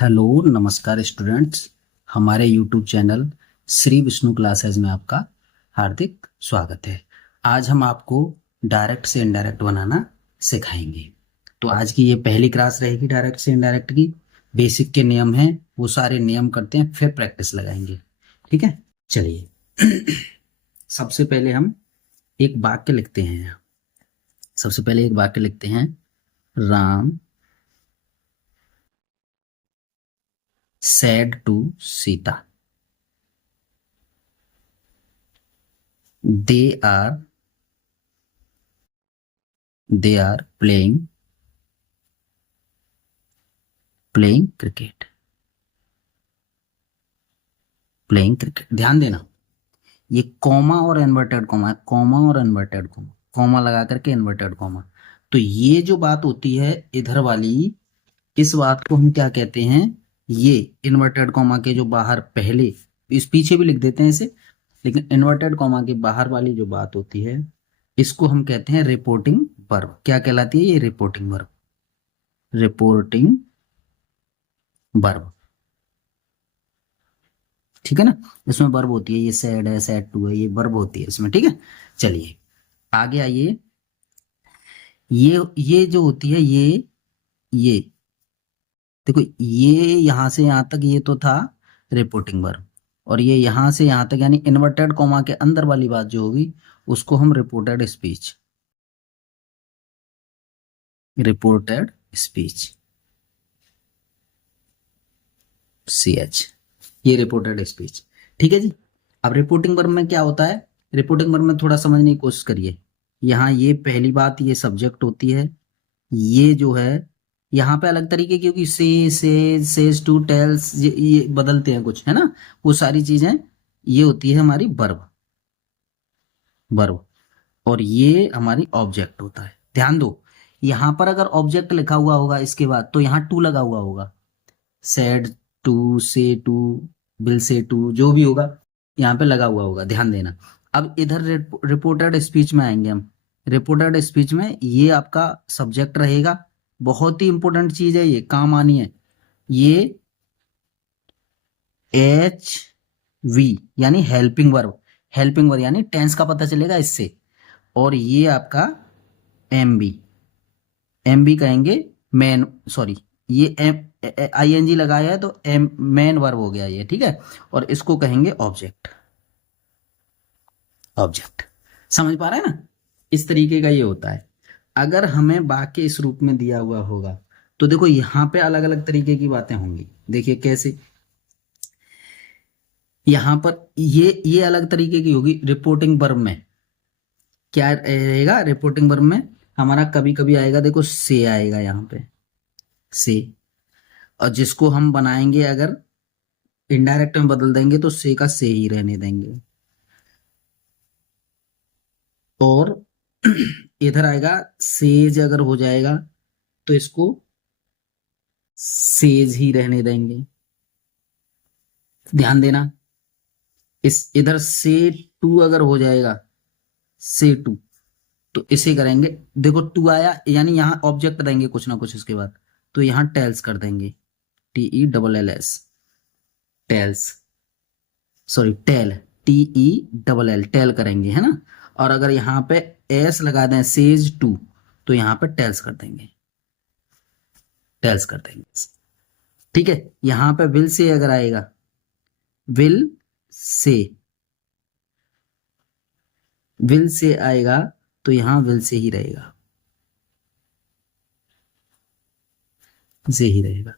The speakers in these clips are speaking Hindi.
हेलो नमस्कार स्टूडेंट्स। हमारे YouTube channel Shri Vishnu classes में आपका हार्दिक स्वागत है। आज हम आपको डायरेक्ट से इनडायरेक्ट बनाना सिखाएंगे। तो आज की ये पहली क्लास रहेगी डायरेक्ट से इनडायरेक्ट की। बेसिक के नियम हैं, वो सारे नियम करते हैं, फिर प्रैक्टिस लगाएंगे। ठीक है, चलिए। सबसे पहले हम एक वाक्य लिखते हैं। सबसे पहले एक वाक्य लिखते हैं। Ram said to Sita, they are playing cricket. Playing cricket, ध्यान देना, ये कॉमा और इन्वर्टेड कॉमा है, कॉमा और इन्वर्टेड कॉमा, कॉमा लगा करके इन्वर्टेड कॉमा। तो ये जो बात होती है इधर वाली, इस बात को हम क्या कहते हैं? ये इन्वर्टेड कॉमा के जो बाहर पहले, इस पीछे भी लिख देते हैं इसे, लेकिन इन्वर्टेड कॉमा के बाहर वाली जो बात होती है इसको हम कहते हैं रिपोर्टिंग वर्ब। क्या कहलाती है ये? Reporting verb. रिपोर्टिंग वर्ब, ठीक है ना। इसमें वर्ब होती है, ये सैड है, सैड टू है, ये वर्ब होती है इसमें। ठीक है, चलिए आगे आइए। ये जो होती है, ये देखो, ये यहां से यहां तक ये तो था रिपोर्टिंग वर्ब, और ये यहां से यहां तक यानी इन्वर्टेड कॉमा के अंदर वाली बात जो होगी उसको हम reported speech, reported speech, CH, ये रिपोर्टेड स्पीच। ठीक है जी। अब रिपोर्टिंग वर्ब में क्या होता है? रिपोर्टिंग वर्ब में थोड़ा समझने की कोशिश करिए। यहाँ ये पहली बात, ये सब्जेक्ट होती है, ये जो है यहाँ पे अलग तरीके की, क्योंकि से सेज टू टेल्स, ये बदलते हैं कुछ, है ना, वो सारी चीजें। ये होती है हमारी वर्ब, वर्ब, और ये हमारी ऑब्जेक्ट होता है। ध्यान दो, यहाँ पर अगर ऑब्जेक्ट लिखा हुआ होगा इसके बाद तो यहाँ टू लगा हुआ होगा। सेड टू, से टू, विल से टू, जो भी होगा यहाँ पे लगा हुआ होगा, ध्यान देना। अब इधर रिपोर्टेड स्पीच में आएंगे हम। रिपोर्टेड स्पीच में ये आपका सब्जेक्ट रहेगा, बहुत ही इंपॉर्टेंट चीज है, ये काम आनी है। ये HV यानी हेल्पिंग वर्ब, हेल्पिंग वर्ब यानी टेंस का पता चलेगा इससे। और ये आपका MB, MB कहेंगे मैन, सॉरी, ये ING लगाया है तो मेन वर्ब हो गया ये, ठीक है। और इसको कहेंगे ऑब्जेक्ट, ऑब्जेक्ट। समझ पा रहे हैं ना? इस तरीके का ये होता है। अगर हमें वाक्य इस रूप में दिया हुआ होगा तो देखो यहाँ पे अलग अलग तरीके की बातें होंगी। देखिए कैसे, यहाँ पर ये अलग तरीके की होगी। रिपोर्टिंग वर्ब में क्या रहेगा? रिपोर्टिंग वर्ब में हमारा कभी कभी आएगा, देखो से आएगा यहाँ पे, से, और जिसको हम बनाएंगे अगर इनडायरेक्ट में बदल देंगे तो से का से ही रहने देंगे। और इधर आएगा सेज, अगर हो जाएगा तो इसको सेज ही रहने देंगे। ध्यान देना, इस इधर से टू अगर हो जाएगा, से टू, तो इसे करेंगे, देखो टू आया यानी यहाँ ऑब्जेक्ट देंगे कुछ ना कुछ इसके बाद, तो यहाँ टेल्स कर देंगे, TELLS, tells, sorry tell, TELL, tell करेंगे, है ना। और अगर यहाँ पे एस लगा दें, सेज टू, तो यहाँ पे टेल्स कर देंगे, टेल्स कर देंगे। ठीक है, यहाँ पे विल से अगर आएगा, विल से, विल से आएगा तो यहाँ विल से ही रहेगा, से ही रहेगा।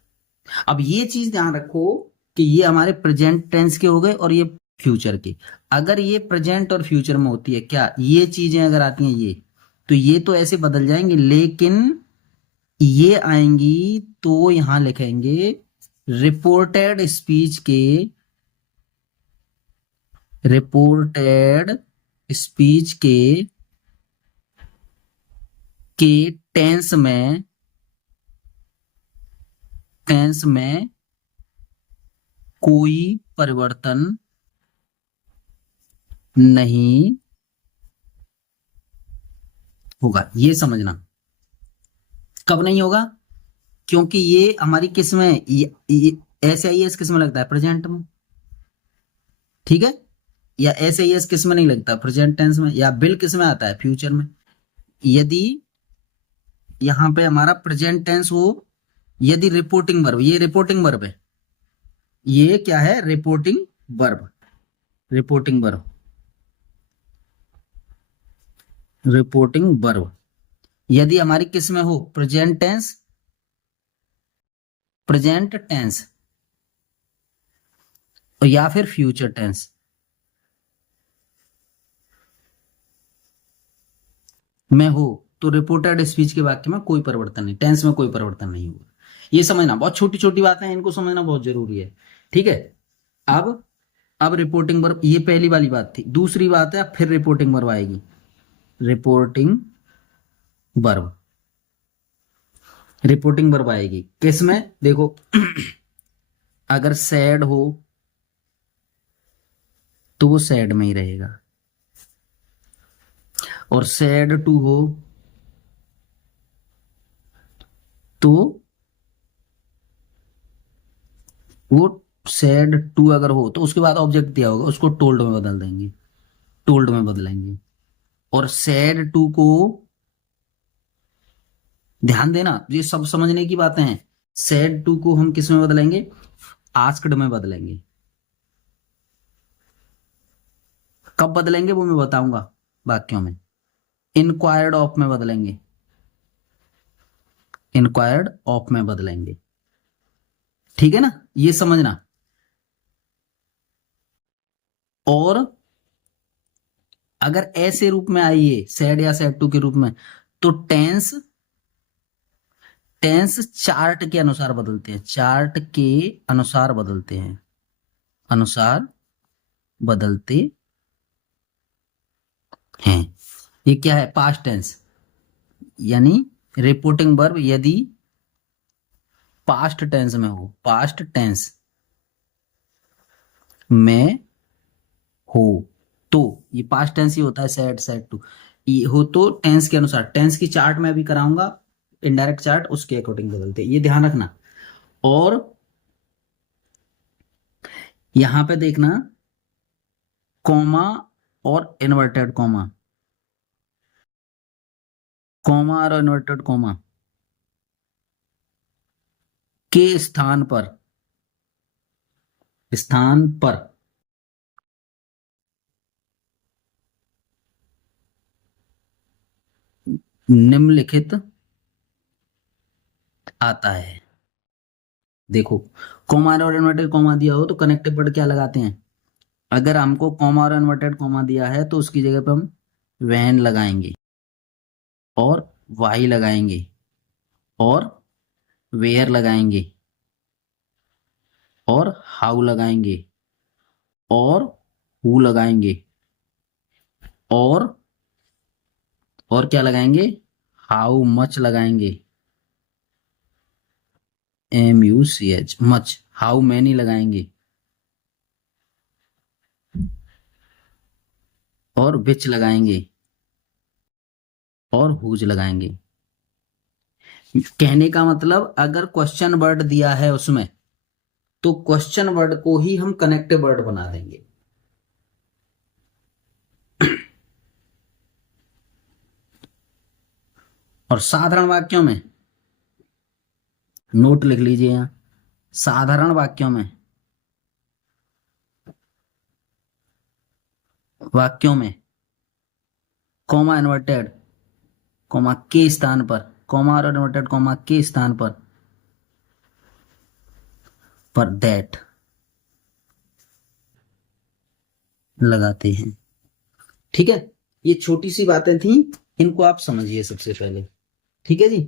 अब ये चीज ध्यान रखो कि ये हमारे प्रेजेंट टेंस के हो गए और ये फ्यूचर के। अगर ये प्रेजेंट और फ्यूचर में होती है क्या, ये चीजें अगर आती हैं ये, तो ये तो ऐसे बदल जाएंगे, लेकिन ये आएंगी तो यहां लिखेंगे रिपोर्टेड स्पीच के, रिपोर्टेड स्पीच के टेंस में, टेंस में कोई परिवर्तन नहीं होगा। ये समझना, कब नहीं होगा? क्योंकि ये हमारी किस में SIS किस में लगता है? प्रेजेंट में, ठीक है। या SIS किस में नहीं लगता? प्रेजेंट टेंस में। या बिल किस में आता है? फ्यूचर में। यदि यहां पे हमारा प्रेजेंट टेंस हो, यदि रिपोर्टिंग वर्ब, ये रिपोर्टिंग वर्ब है, ये क्या है? Reporting verb. Reporting verb, reporting verb यदि हमारी किस में हो? प्रेजेंट टेंस, प्रेजेंट टेंस या फिर फ्यूचर टेंस में हो, तो रिपोर्टेड स्पीच के वाक्य में कोई परिवर्तन नहीं, टेंस में कोई परिवर्तन नहीं होगा। ये समझना, बहुत छोटी छोटी बातें हैं, इनको समझना बहुत जरूरी है, ठीक है। अब रिपोर्टिंग वर्ब, ये पहली वाली बात थी। दूसरी बात है, फिर रिपोर्टिंग वर्ब आएगी। रिपोर्टिंग वर्ब, रिपोर्टिंग वर्ब आएगी किस में? देखो अगर सैड हो तो वो सैड में ही रहेगा, और सैड टू हो तो वो सैड टू अगर हो तो उसके बाद ऑब्जेक्ट दिया होगा, उसको टोल्ड में बदल देंगे, टोल्ड में बदलेंगे। और सैड टू को, ध्यान देना, ये सब समझने की बातें हैं। सैड टू को हम किस में बदलेंगे? आस्क्ड में बदलेंगे। कब बदलेंगे वो मैं बताऊंगा वाक्यों में। इंक्वायर्ड ऑफ में बदलेंगे, इंक्वायर्ड ऑफ में बदलेंगे, ठीक है ना, ये समझना। और अगर ऐसे रूप में आई है, सैड या सैड टू के रूप में, तो टेंस, टेंस चार्ट के अनुसार बदलते हैं, चार्ट के अनुसार बदलते हैं, अनुसार बदलते हैं। ये क्या है? पास्ट टेंस, यानी रिपोर्टिंग वर्ब यदि पास्ट टेंस में हो, पास्ट टेंस में हो तो, ये पास्ट टेंस ही होता है, सैड, सैड टू, ये हो तो टेंस के अनुसार, टेंस की चार्ट में भी कराऊंगा, इनडायरेक्ट चार्ट, उसके अकॉर्डिंग बदलते, ये ध्यान रखना। और यहां पे देखना, कॉमा और इन्वर्टेड कॉमा, कॉमा और इन्वर्टेड कॉमा के स्थान पर, स्थान पर निम्नलिखित आता है। देखो, कॉमा और इन्वर्टेड कॉमा दिया हो तो कनेक्टिव वर्ड क्या लगाते हैं? अगर हमको कॉमा और इन्वर्टेड कॉमा दिया है तो उसकी जगह पे हम वैन लगाएंगे, और वाई लगाएंगे, और वेयर लगाएंगे, और हाउ लगाएंगे, और हु लगाएंगे, और क्या लगाएंगे? हाउ मच लगाएंगे, MUCH, मच। हाउ मैनी लगाएंगे, और विच लगाएंगे, और हुज लगाएंगे। कहने का मतलब, अगर क्वेश्चन वर्ड दिया है उसमें, तो क्वेश्चन वर्ड को ही हम कनेक्टिव वर्ड बना देंगे। और साधारण वाक्यों में, नोट लिख लीजिए यहां, साधारण वाक्यों में, वाक्यों में कॉमा इन्वर्टेड कॉमा के स्थान पर, कॉमा और इन्वर्टेड कॉमा के स्थान पर दैट लगाते हैं, ठीक है। ये छोटी सी बातें थी, इनको आप समझिए सबसे पहले, ठीक है जी।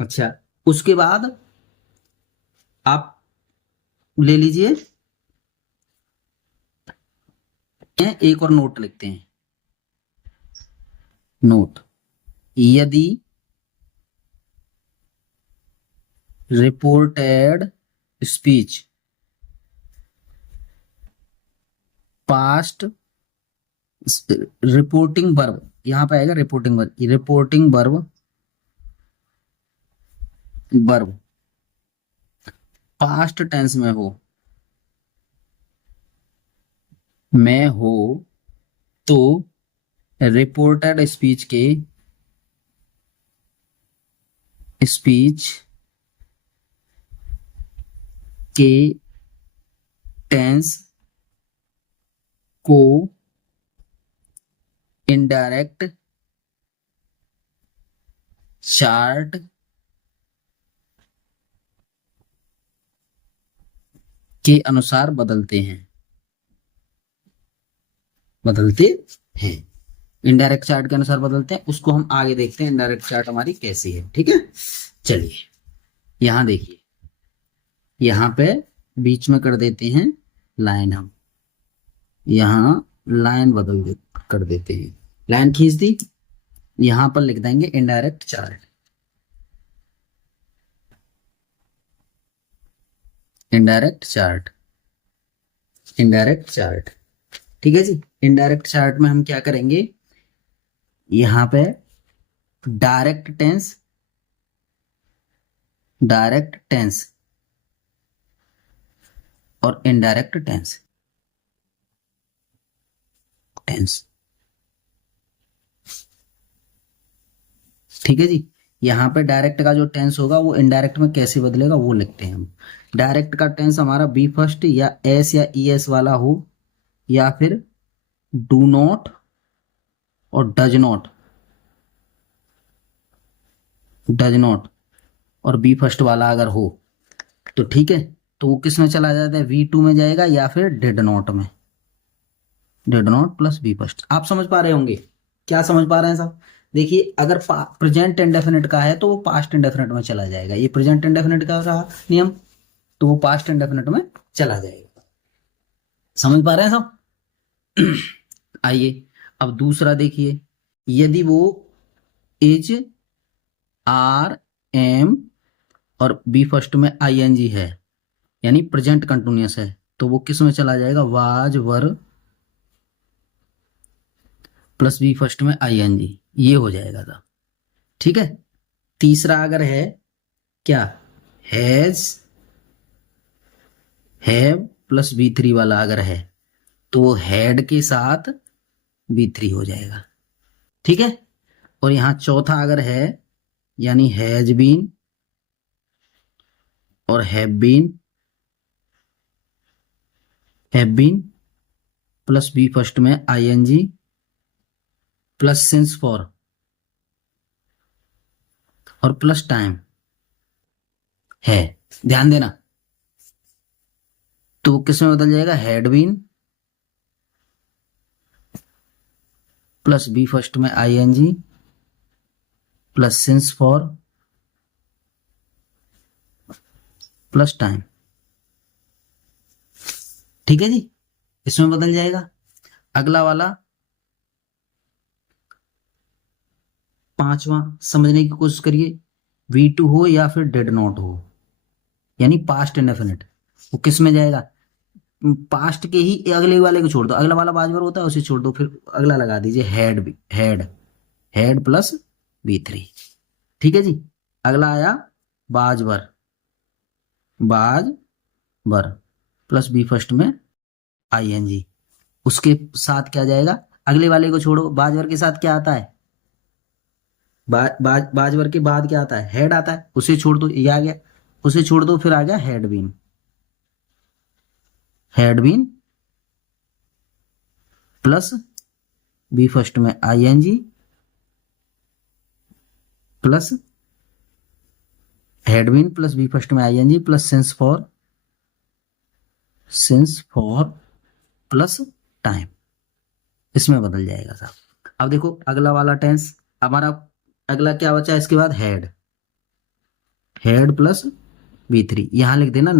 अच्छा, उसके बाद आप ले लीजिए, एक और नोट लिखते हैं। नोट, यदि reported speech past, reporting verb, यहां पे आएगा reporting verb, reporting verb, verb past tense में हो तो रिपोर्टेड स्पीच के टेंस को इनडायरेक्ट चार्ट के अनुसार बदलते हैं। इनडायरेक्ट चार्ट के अनुसार बदलते हैं, उसको हम आगे देखते हैं इनडायरेक्ट चार्ट हमारी कैसी है। ठीक है, चलिए यहां देखिए, यहां पे बीच में कर देते हैं लाइन, हम यहां लाइन कर देते हैं, लाइन खींच दी, यहां पर लिख देंगे इनडायरेक्ट चार्ट। इनडायरेक्ट चार्ट, ठीक है जी। इनडायरेक्ट चार्ट में हम क्या करेंगे, यहां पे डायरेक्ट टेंस और इनडायरेक्ट टेंस ठीक है जी। यहाँ पे डायरेक्ट का जो टेंस होगा वो इनडायरेक्ट में कैसे बदलेगा वो लिखते हैं हम। डायरेक्ट का टेंस हमारा बी फर्स्ट या एस या ई एस वाला हो, या फिर डू नॉट और डज नॉट और बी फर्स्ट वाला अगर हो तो ठीक है, तो वो किस में चला जाता है, V2 में जाएगा, या फिर डिड नॉट में, did not plus V first. आप समझ पा रहे होंगे, क्या समझ पा रहे हैं साहब? देखिए अगर प्रेजेंट इंडेफिनिट का है तो वो पास्ट इंडेफिनिट में चला जाएगा, ये प्रेजेंट इंडेफिनिट का रहा नियम, तो वो पास्ट इंडेफिनिट में चला जाएगा। समझ पा रहे हैं सब? आइए अब दूसरा देखिए, यदि वो इज, आर, एम और बी फर्स्ट में ING है, यानी प्रेजेंट कंटिन्यूअस है, तो वो किस में चला जाएगा, was, were plus V first में ING, ये हो जाएगा था। ठीक है, तीसरा अगर है क्या, हैज, हैव प्लस B3 वाला अगर है तो वो हैड के साथ B3 हो जाएगा। ठीक है, और यहां चौथा अगर है, यानी हैज बीन और have been plus V first में ING प्लस सिंस फॉर और प्लस टाइम है, ध्यान देना, तो किस में बदल जाएगा, had been plus V first में ING plus since for plus time. ठीक है जी, इसमें बदल जाएगा। अगला वाला पांचवा समझने की कोशिश करिए, V2 हो या फिर डिड नॉट हो, यानी पास्ट इंडेफिनिट, वो किस में जाएगा, पास्ट के ही अगले वाले को छोड़ दो, अगला वाला बाजवर होता है उसे छोड़ दो, फिर अगला लगा दीजिए हैड प्लस B3। ठीक है जी, अगला आया बाजवर प्लस बी फर्स्ट में ING, उसके साथ क्या जाएगा, अगले वाले को छोड़ो, बाजवर के साथ क्या आता है, बाजवर के बाद क्या आता है, हेड आता है, उसे छोड़ दो, ये आ गया, उसे छोड़ दो, फिर आ गया had been plus V first में ING plus had been plus V first में ING plus since for plus time, इसमें बदल जाएगा साहब। अब देखो अगला वाला टेंस हमारा, अगला क्या बचा है इसके बाद, हैड प्लस B3, यहां लिख देना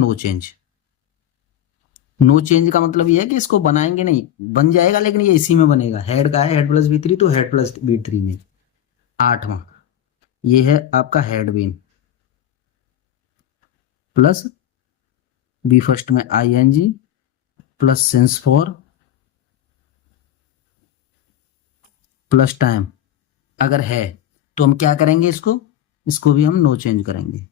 नो चेंज का मतलब ये है कि इसको बनाएंगे नहीं, बन जाएगा लेकिन ये इसी में बनेगा, हेड का है हैड प्लस B3, तो हैड प्लस B3 में। आठवां ये है आपका had been plus V first में ING plus since for plus time, अगर है तो हम क्या करेंगे, इसको भी हम नो चेंज करेंगे।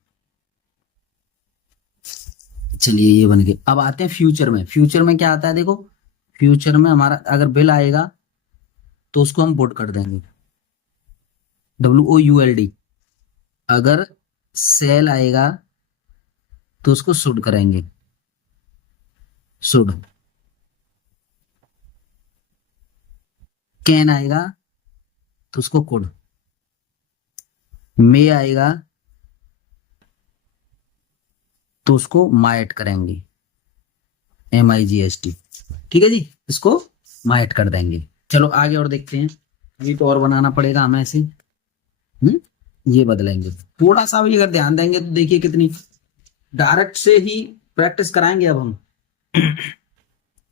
चलिए ये बन गए। अब आते हैं फ्यूचर में। फ्यूचर में क्या आता है देखो, फ्यूचर में हमारा अगर बिल आएगा तो उसको हम वुड कर देंगे, WOULD। अगर सेल आएगा तो उसको शुड करेंगे, शुड। कैन आएगा तो उसको कुड। मे आएगा तो उसको माइट करेंगे, MIGST। ठीक है जी, इसको माइट कर देंगे। चलो आगे और देखते हैं। अभी तो और बनाना पड़ेगा हमें ऐसे। ये बदलेंगे थोड़ा सा भी, अगर ध्यान देंगे तो देखिए कितनी डायरेक्ट से ही प्रैक्टिस कराएंगे अब हम।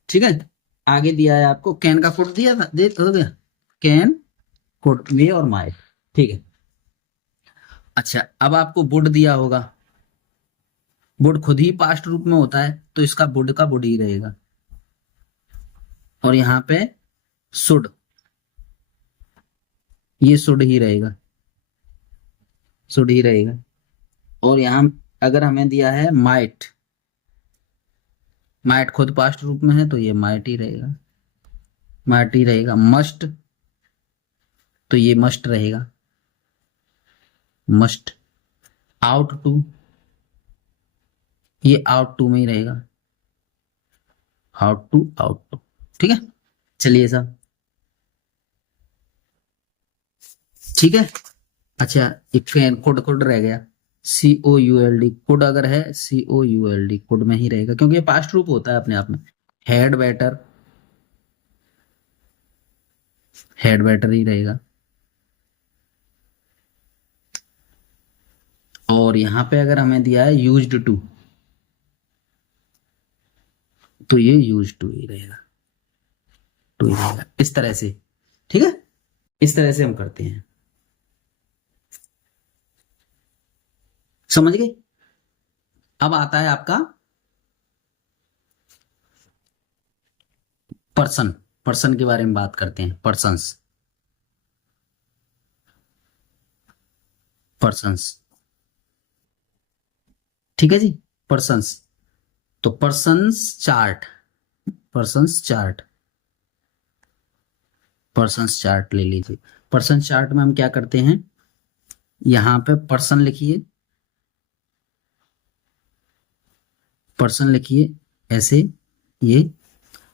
ठीक है, आगे दिया है आपको कैन का कोड दिया था, देख हो गया कैन कोड मे और माइट। ठीक है, अच्छा अब आपको वुड दिया होगा। वुड खुद ही पास्ट रूप में होता है तो इसका वुड का वुड ही रहेगा, और यहाँ पे शुड, ये शुड ही रहेगा, शुड ही रहेगा। और यहाँ अगर हमें दिया है माइट, माइट खुद पास्ट रूप में है तो ये माइट ही रहेगा, माइट ही रहेगा। मस्ट तो ये मस्ट रहेगा, मस्ट। आउट टू, ये आउट टू में ही रहेगा, आउट टू, आउट टू। ठीक है, चलिए साहब, ठीक है। अच्छा एक कोड, कोड रह गया, COULD। कोड अगर है COULD, कोड में ही रहेगा क्योंकि ये पास्ट रूप होता है अपने आप में। हेड बेटर, हेड बेटर ही रहेगा। और यहाँ पे अगर हमें दिया है यूज्ड टू तो ये यूज टू ही रहेगा, टू ही रहेगा, इस तरह से। ठीक है, इस तरह से हम करते हैं, समझ गए। अब आता है आपका पर्सन। पर्सन के बारे में बात करते हैं, पर्सन्स, पर्सन्स। ठीक है जी, पर्सन्स। तो persons chart, persons chart, persons chart ले लीजिए। पर्सन चार्ट में हम क्या करते हैं, यहां पे पर्सन लिखिए, पर्सन लिखिए ऐसे ये,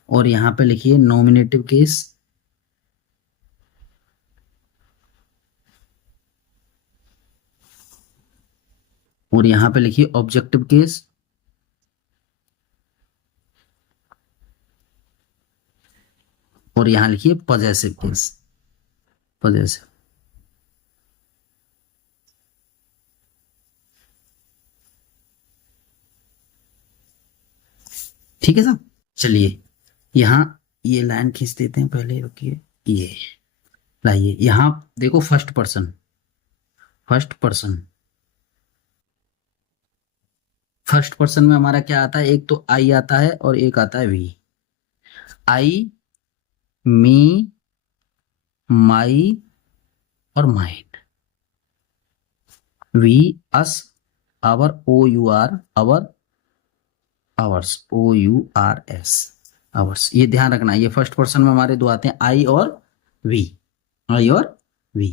और यहां पे लिखिए नॉमिनेटिव केस, और यहां पे लिखिए ऑब्जेक्टिव केस, और यहां लिखिए पॉजेसिव केस, पॉजेसिव। ठीक है साहब, चलिए यहां ये लाइन खींच देते हैं पहले, रुकिए, ये लाइए यहां देखो, first person, first person. First person में हमारा क्या आता है, एक तो आई आता है और एक आता है वी। आई, मी, माई और mine. We, us, our, OUR, our, ours, OURS, ours. ये ध्यान रखना, ये फर्स्ट पर्सन में हमारे दो आते हैं, आई और वी, आई और वी,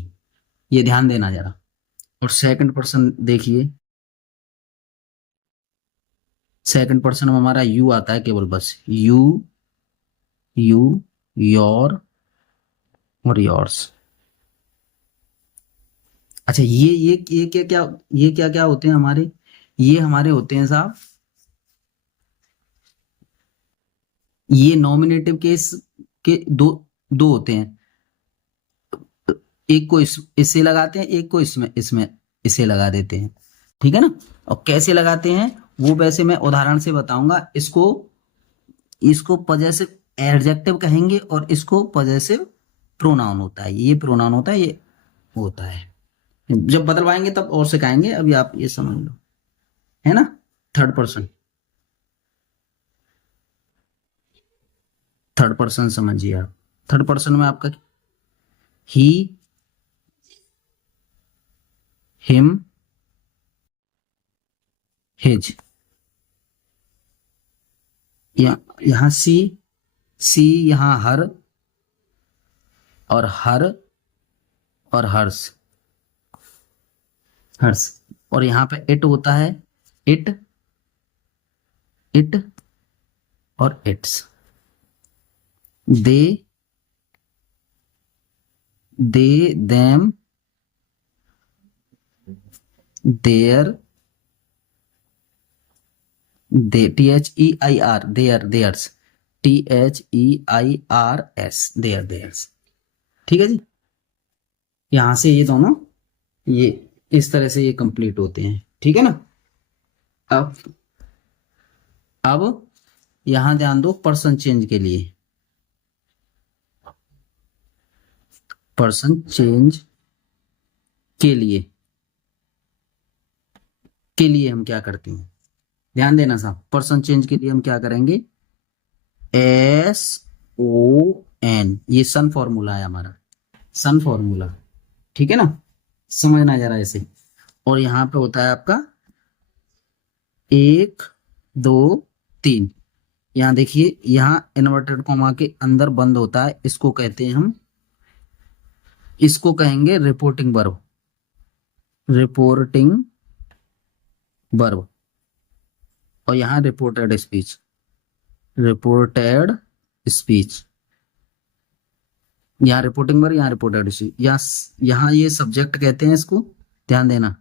ये ध्यान देना जरा। और सेकंड पर्सन देखिए, सेकंड पर्सन में हमारा यू आता है केवल, बस यू, यू, योर और योर्स। अच्छा ये क्या क्या, ये क्या क्या होते हैं हमारे, ये हमारे होते हैं साहब, ये नॉमिनेटिव केस के दो, दो होते हैं। एक को इससे लगाते हैं, एक को इसमें इसमें इसे लगा देते हैं। ठीक है ना, और कैसे लगाते हैं वो वैसे मैं उदाहरण से बताऊंगा। इसको, इसको पॉजेसिव एडजेक्टिव कहेंगे और इसको पॉजेसिव प्रोनाउन होता है, ये प्रोनाउन होता है, ये होता है। जब बदलवाएंगे तब और सिखाएंगे, अभी आप ये समझ लो, है ना। थर्ड पर्सन, थर्ड पर्सन समझिए आप। थर्ड पर्सन में आपका ही, हिम, हिज। यहाँ सी, सी यहाँ हर और हर और हर्ष, हर्ष, और यहाँ पे इट होता है, इट, इट और its, they, them, their, they, THEIR, their, theirs, THEIRS, their, theirs. ठीक है जी। यहां से ये दोनों, ये इस तरह से ये कंप्लीट होते हैं। ठीक है ना। अब यहां ध्यान दो पर्सन चेंज के लिए, पर्सन चेंज के लिए हम क्या करते हैं, ध्यान देना साहब। पर्सन चेंज के लिए हम क्या करेंगे, SON, ये सन फॉर्मूला है हमारा, सन फॉर्मूला। ठीक है ना, समझना जरा ऐसे। और यहां पे होता है आपका 1 2 3, यहां देखिए, यहां इन्वर्टेड कॉमा के अंदर बंद होता है, इसको कहते हैं हम, इसको कहेंगे रिपोर्टिंग वर्ब, रिपोर्टिंग वर्ब। और यहां रिपोर्टेड स्पीच, रिपोर्टेड स्पीच, यहाँ रिपोर्टिंग वर्ब, यहाँ रिपोर्टेड स्पीच, यहाँ ये सब्जेक्ट कहते हैं इसको, ध्यान देना,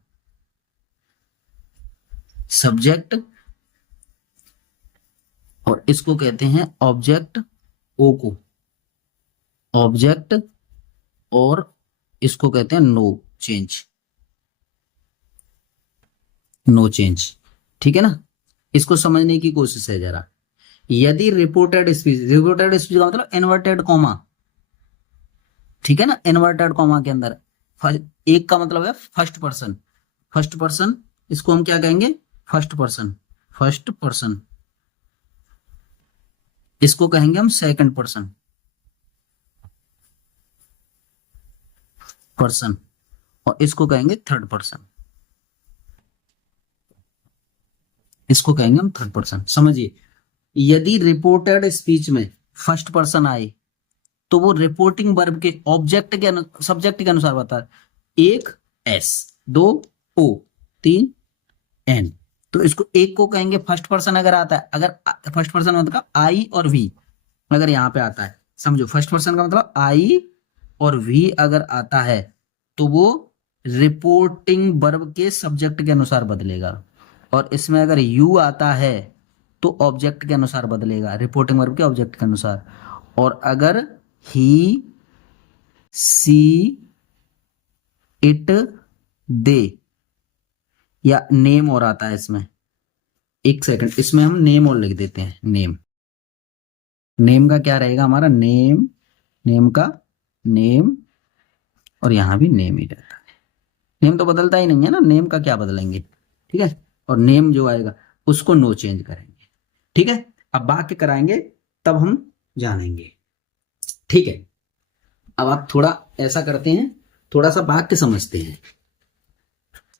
सब्जेक्ट, और इसको कहते हैं ऑब्जेक्ट, ओ को ऑब्जेक्ट, और इसको कहते हैं नो चेंज, नो चेंज। ठीक है ना, इसको समझने की कोशिश है जरा। यदि रिपोर्टेड स्पीच, रिपोर्टेड स्पीच का मतलब इन्वर्टेड कॉमा, ठीक है ना, इन्वर्टेड कॉमा के अंदर एक का मतलब है फर्स्ट पर्सन, फर्स्ट पर्सन, इसको हम क्या कहेंगे, फर्स्ट पर्सन, फर्स्ट पर्सन, इसको कहेंगे हम सेकंड पर्सन, पर्सन, और इसको कहेंगे थर्ड पर्सन, इसको कहेंगे हम थर्ड पर्सन। समझिए, यदि रिपोर्टेड स्पीच में फर्स्ट पर्सन आए तो वो रिपोर्टिंग वर्ब के ऑब्जेक्ट के सब्जेक्ट के अनुसार बता, 1 S, 2 O, 3 N, तो इसको एक को कहेंगे फर्स्ट पर्सन अगर आता है, अगर फर्स्ट पर्सन मतलब I और V अगर यहाँ पे आता है, समझो फर्स्ट पर्सन का मतलब I और V अगर आता है तो वो रिपोर्टिंग वर्ब के सब्जेक्ट के अनुसार बदलेगा, और इसमें अगर U आता है तो ऑब्जेक्ट के अनुसार बदलेगा, रिपोर्टिंग वर्ब के ऑब्जेक्ट के अनुसार। और अगर ही, सी, इट, दे, या नेम और आता है इसमें, एक सेकंड, इसमें हम नेम और लिख देते हैं, नेम, नेम का क्या रहेगा हमारा, नेम, नेम का नेम, और यहां भी नेम ही रहता है, नेम तो बदलता ही नहीं है ना, नेम का क्या बदलेंगे। ठीक है, और नेम जो आएगा उसको नो चेंज करेंगे। ठीक है, अब वाक्य कराएंगे तब हम जानेंगे। ठीक है, अब आप थोड़ा ऐसा करते हैं, थोड़ा सा वाक्य समझते हैं,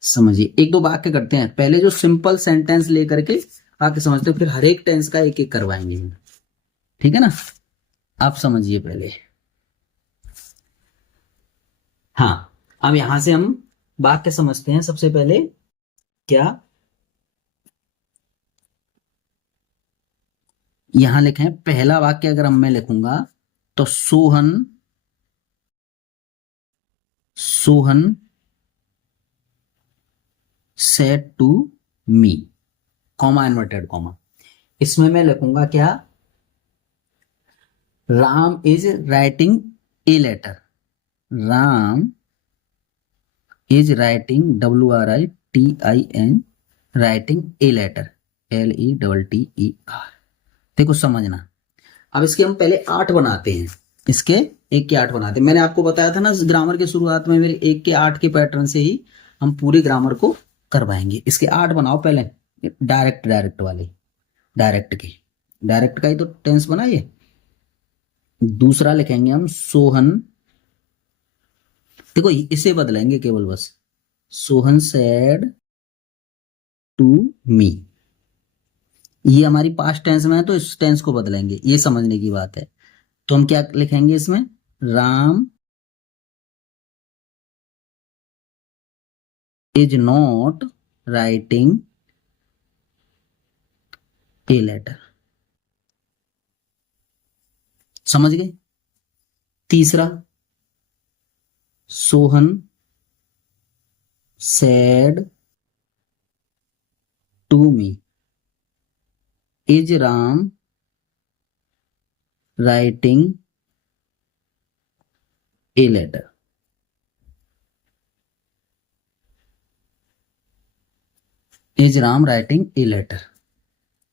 समझिए, एक दो वाक्य करते हैं, पहले जो सिंपल सेंटेंस लेकर के वाक्य समझते हैं, फिर हर एक टेंस का एक एक करवाएंगे। ठीक है ना, आप समझिए पहले। हाँ, अब यहां से हम वाक्य समझते हैं। सबसे पहले क्या, यहां लिखे पहला वाक्य, अगर मैं लिखूंगा तो Sohan, Sohan said to me, comma inverted comma, इसमें मैं लिखूंगा क्या, Ram is writing a letter, Ram is writing, WRITIN, writing a letter, LETTER। देखो समझना, अब इसके हम पहले 8 बनाते हैं, इसके 1 के 8 बनाते हैं। मैंने आपको बताया था ना ग्रामर के शुरुआत में, मेरे 1 के 8 के पैटर्न से ही हम पूरे ग्रामर को करवाएंगे। इसके 8 बनाओ पहले, डायरेक्ट वाले, डायरेक्ट का ही तो टेंस बनाइए। दूसरा लिखेंगे हम सोहन, देखो इसे बदलेंगे केवल बस, सोहन सेड टू मी, ये हमारी पास्ट टेंस में है तो इस टेंस को बदलेंगे, ये समझने की बात है। तो हम क्या लिखेंगे इसमें, Ram is not writing a letter. समझ गए। तीसरा, Sohan said to me is Ram writing a letter. Is Ram writing a letter.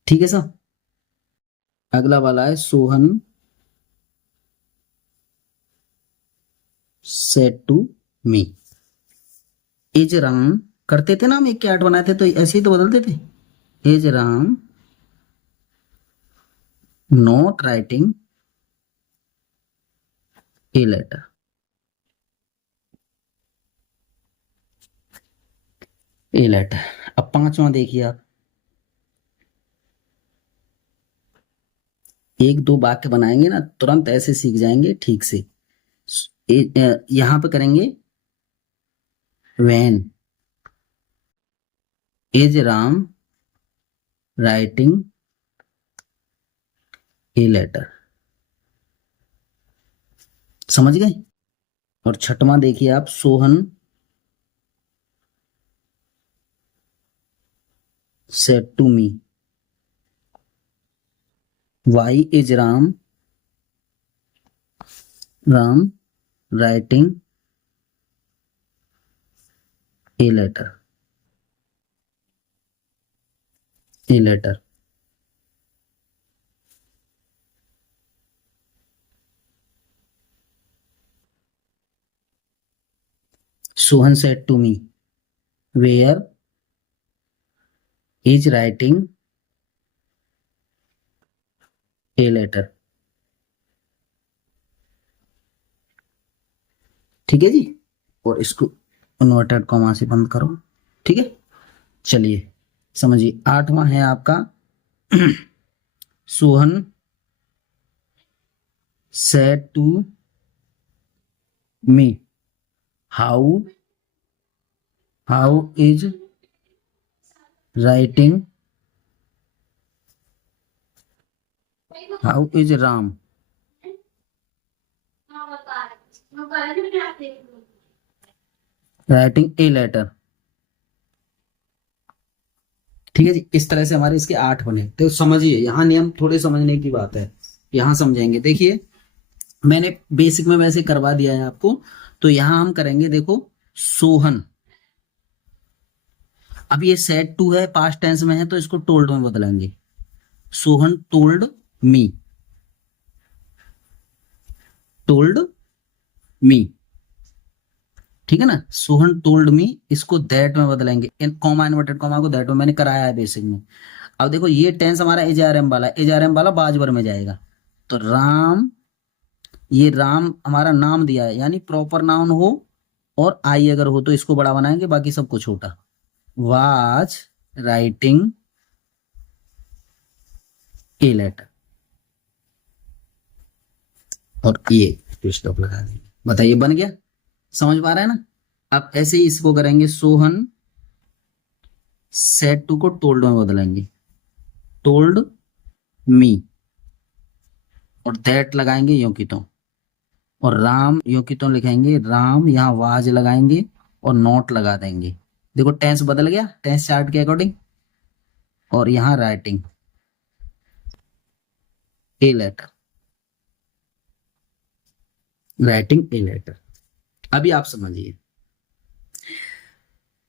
ठीक है सर। अगला वाला है Sohan said to me is Ram, करते थे ना हम, एक के 8 बनाए थे तो ऐसे ही तो बदलते थे। Is Ram not writing a letter. A letter. अब 5वां देखिए आप, एक दो वाक्य बनाएंगे ना तुरंत ऐसे सीख जाएंगे ठीक से। यहां पे करेंगे when is Ram writing a letter. समझ गए। और 6वां देखिए आप, Sohan said to me why is Ram writing a letter. A letter. Sohan said to me where is writing a letter. ठीक है जी। और इसको इन्वर्टेड कॉमा से बंद करो। ठीक है। चलिए समझिए। 8वां है आपका Sohan said to me how is writing how is Ram writing a letter. ठीक है जी। इस तरह से हमारे इसके 8 बने। तो समझिए, यहाँ नियम थोड़े समझने की बात है, यहाँ समझेंगे। देखिए मैंने बेसिक में वैसे करवा दिया है आपको। तो यहां हम करेंगे, देखो सोहन, अब ये सेड टू है, पास्ट टेंस में है तो इसको टोल्ड में बदलेंगे। Sohan told me, told me. ठीक है ना। सोहन टोल्ड मी, इसको दैट में बदलेंगे, इन कॉमा इन्वर्टेड कॉमा को दैट में मैंने कराया है बेसिक में। अब देखो ये टेंस हमारा एजआरएम वाला, एजआरएम वाला बाजवर में जाएगा। तो राम, ये राम हमारा नाम दिया है, यानी प्रॉपर नाउन हो और आई अगर हो तो इसको बड़ा बनाएंगे, बाकी सबको छोटा। वाज राइटिंग ए लेटर, और ये स्टॉप लगा देंगे। बताइए बन गया। समझ पा रहे हैं ना। अब ऐसे ही इसको करेंगे, सोहन सेड टू को टोल्ड में बदलेंगे, टोल्ड मी, और दैट लगाएंगे यों की तो, और राम यों की तो लिखेंगे राम, यहां वाज लगाएंगे और नॉट लगा देंगे। देखो टेंस बदल गया, टेंस चार्ट के अकॉर्डिंग। और यहां writing a letter, writing a letter. अभी आप समझिए,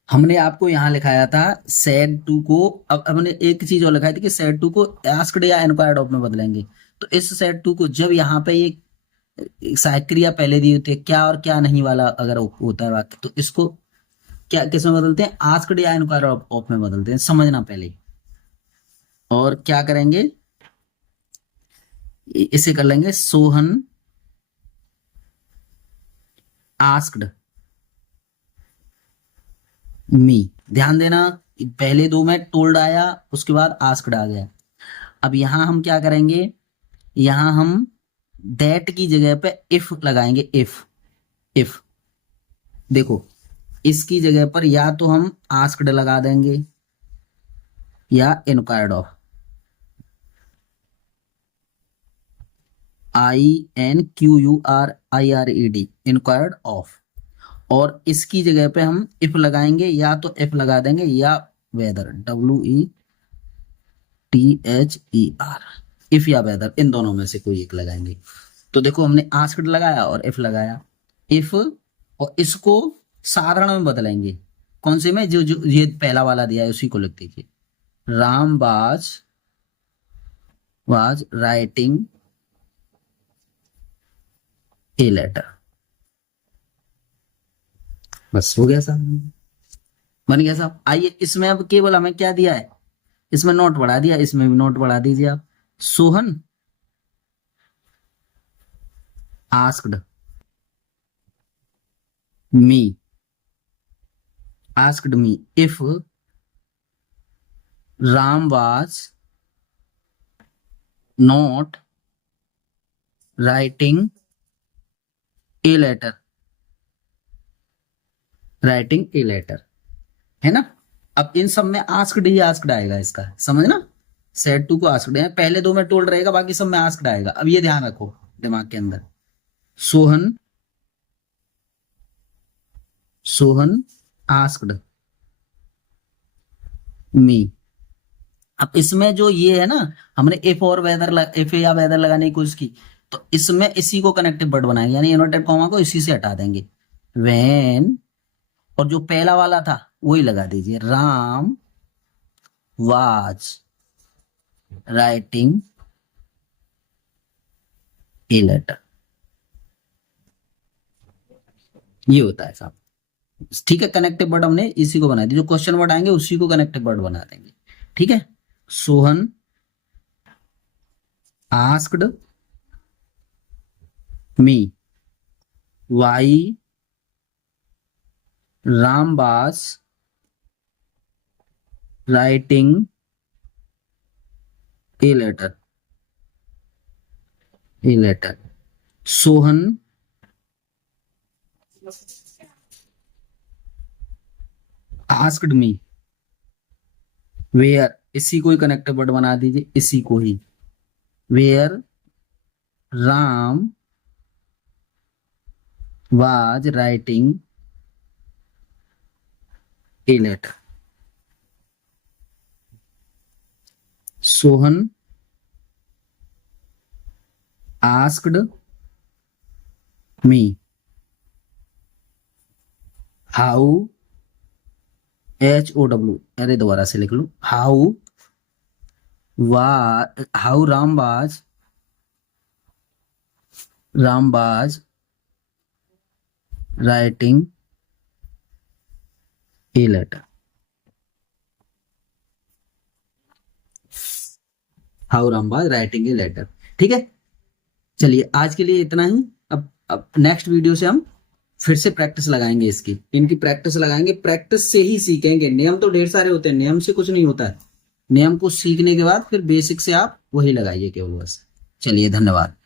हमने आपको यहां लिखाया था सेड टू को, अब हमने एक चीज और लिखाई थी कि सेड टू को आस्क्ड या एनक्वायर्ड ऑफ में बदलेंगे। तो इस सेड टू को जब यहाँ पे ये सहायक क्रिया पहले दी होती है, क्या और क्या नहीं वाला अगर होता है वाक्य, तो इसको क्या किस में बदलते हैं, आस्क्ड या एनक्वायर्ड ऑफ में बदलते हैं। समझना पहले। और क्या करेंगे, इसे कर लेंगे सोहन आस्क्ड मी। ध्यान देना, पहले दो में टोल्ड आया, उसके बाद आस्क्ड आ गया। अब यहां हम क्या करेंगे, यहां हम दैट की जगह पे इफ लगाएंगे। इफ देखो, इसकी जगह पर या तो हम आस्क्ड लगा देंगे या इनक्वायर्ड ऑफ, INQURIRED, इनक्वायर्ड ऑफ। और इसकी जगह पे हम इफ लगाएंगे, या तो इफ लगा देंगे या वेदर, WETHER, इफ या वेदर, इन दोनों में से कोई एक लगाएंगे। तो देखो हमने आस्क्ड लगाया और इफ लगाया, इफ, और इसको साधारण में बदलेंगे। कौन से में, जो जो ये पहला वाला दिया है उसी को लिख दीजिए। Ram was writing a letter। बस हो गया साहब, बन गया साहब। आइए इसमें अब केवल हमें क्या दिया है, इसमें नोट बढ़ा दिया, इसमें भी नोट बढ़ा दीजिए आप। Sohan asked me if Ram was not writing a letter, है ना। अब इन सब में आस्क्ड ही आस्क्ड आएगा, इसका समझना। सेड टू को आस्क्ड है, पहले दो में टोल्ड रहेगा, बाकी सब में आस्क्ड आएगा। अब ये ध्यान रखो दिमाग के अंदर, सोहन आस्क्ड मी। अब इसमें जो ये है ना, हमने इफ और वेदर, इफ या वेदर लगाने की कोशिश की, तो इसमें इसी को कनेक्टिव वर्ड बनाएंगे, यानी इनवर्टेड कॉमा को इसी से हटा देंगे। व्हेन, और जो पहला वाला था वही लगा दीजिए, Ram was writing a letter. ये होता है साहब, ठीक है। कनेक्टिव वर्ड हमने इसी को बना दिया, जो क्वेश्चन वर्ड आएंगे उसी को कनेक्टिव वर्ड बना देंगे, ठीक है। Sohan asked me why Ram was writing a letter, Sohan asked me where, इसी को ही कनेक्टिव वर्ड बना दीजिए, इसी को ही, where Ram was writing a letter, Sohan asked me how, HOW, अरे दोबारा से लिख लो, how Ram was writing a letter, how Ram was writing a letter, ठीक है। चलिए आज के लिए इतना ही। अब नेक्स्ट वीडियो से हम फिर से प्रैक्टिस लगाएंगे, इनकी प्रैक्टिस लगाएंगे, प्रैक्टिस से ही सीखेंगे। नियम तो ढेर सारे होते हैं, नियम से कुछ नहीं होता है। नियम को सीखने के बाद फिर बेसिक से आप वही लगाइए केवल, बस। चलिए धन्यवाद।